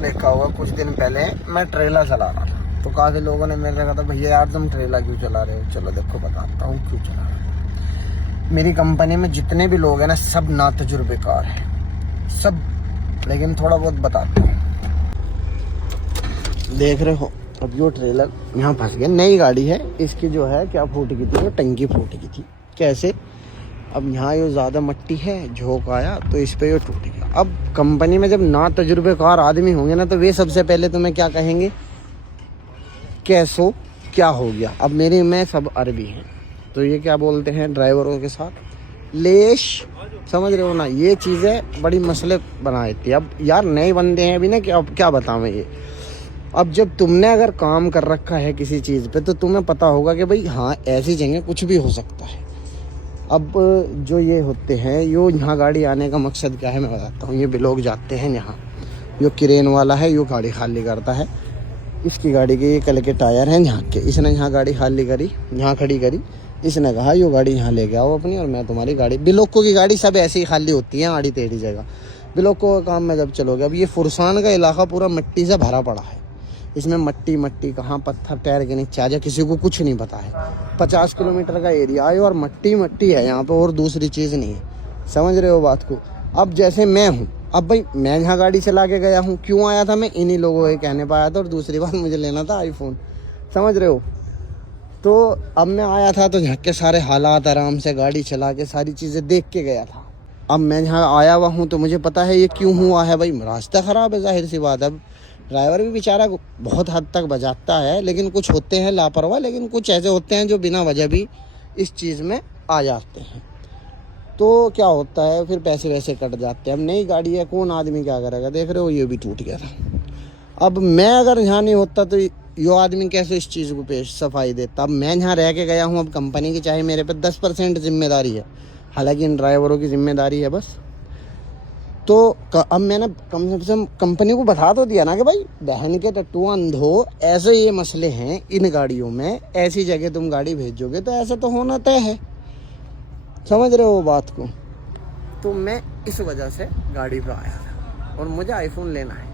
देखा होगा कुछ दिन पहले मैं ट्रेलर चला रहा था, तो काफ़ी लोगों ने मेरे से कहा था भैया यार तुम ट्रेलर क्यों चला रहे हो। चलो देखो बताता हूँ क्यों चला रहा हूँ। मेरी कंपनी में जितने भी लोग हैं ना सब ना तजुर्बेकार हैं सब, लेकिन थोड़ा बहुत बताता हूँ। देख रहे हो अब यो ट्रेलर यहाँ फंस गया। नई गाड़ी है, इसकी जो है क्या फूट गई थी, वो टंकी फूट गई थी। कैसे? अब यहाँ ये ज़्यादा मट्टी है, झोंक आया तो इस पे ये टूट गया। अब कंपनी में जब ना तजुर्बेकार आदमी होंगे ना तो वे सबसे पहले तुम्हें क्या कहेंगे, कैसो क्या हो गया। अब मेरे में सब अरबी हैं, तो ये क्या बोलते हैं ड्राइवरों के साथ लेश, समझ रहे हो ना। ये चीज़ें बड़ी मसले बना देती है। अब यार नए बंदे हैं अभी ना, क्या बताऊँ मैं ये। अब जब तुमने अगर काम कर रखा है किसी चीज़ पे तो तुम्हें पता होगा कि भाई हाँ ऐसी जगह कुछ भी हो सकता है। अब जो ये होते हैं यो यहाँ गाड़ी आने का मकसद क्या है मैं बताता हूँ। ये भी लोग जाते हैं यहाँ, यो क्रेन वाला है, यो गाड़ी खाली करता है। इसकी गाड़ी के ये कल के टायर हैं यहाँ के, इसने यहाँ गाड़ी खाली करी, यहाँ खड़ी करी। इसने कहा यो गाड़ी यहाँ ले के आओ अपनी और मैं तुम्हारी गाड़ी। बिलोको की गाड़ी सब ऐसे ही खाली होती है आड़ी टेढ़ी जगह। बिलोको का काम में जब चलोगे, अब ये फुरसान का इलाका पूरा मिट्टी से भरा पड़ा है। इसमें मट्टी मट्टी कहाँ पत्थर पैर के नीचे आ जाए किसी को कुछ नहीं पता है। 50 किलोमीटर का एरिया है और मट्टी मट्टी है यहाँ पे, और दूसरी चीज़ नहीं है। समझ रहे हो बात को। अब जैसे मैं हूँ, अब भाई मैं यहाँ गाड़ी चला के गया हूँ, क्यों आया था मैं इन्हीं लोगों के कहने पर आया था। और दूसरी बात मुझे लेना था आईफोन, समझ रहे हो। तो अब मैं आया था तो यहाँ के सारे हालात आराम से गाड़ी चला के सारी चीज़ें देख के गया था। अब मैं यहाँ आया हुआ हूँ तो मुझे पता है ये क्यों हुआ है। भाई रास्ता ख़राब है, जाहिर सी बात है। अब ड्राइवर भी बेचारा बहुत हद तक बजाता है, लेकिन कुछ होते हैं लापरवाह, लेकिन कुछ ऐसे होते हैं जो बिना वजह भी इस चीज़ में आ जाते हैं। तो क्या होता है फिर पैसे वैसे कट जाते हैं। अब नई गाड़ी है, कौन आदमी क्या करेगा। देख रहे हो ये भी टूट गया था। अब मैं अगर यहाँ नहीं होता तो यो आदमी कैसे इस चीज़ को पेश सफाई देता। अब मैं यहाँ रह के गया हूँ, अब कंपनी की चाहे मेरे पे 10% जिम्मेदारी है, हालांकि इन ड्राइवरों की जिम्मेदारी है बस। तो अब मैंने कम से कम कंपनी को बता तो दिया ना कि भाई बहन के टट्टू अंधो ऐसे ये मसले हैं इन गाड़ियों में, ऐसी जगह तुम गाड़ी भेजोगे तो ऐसे तो होना तय है। समझ रहे हो बात को। तो मैं इस वजह से गाड़ी पे आया था और मुझे आईफोन लेना है।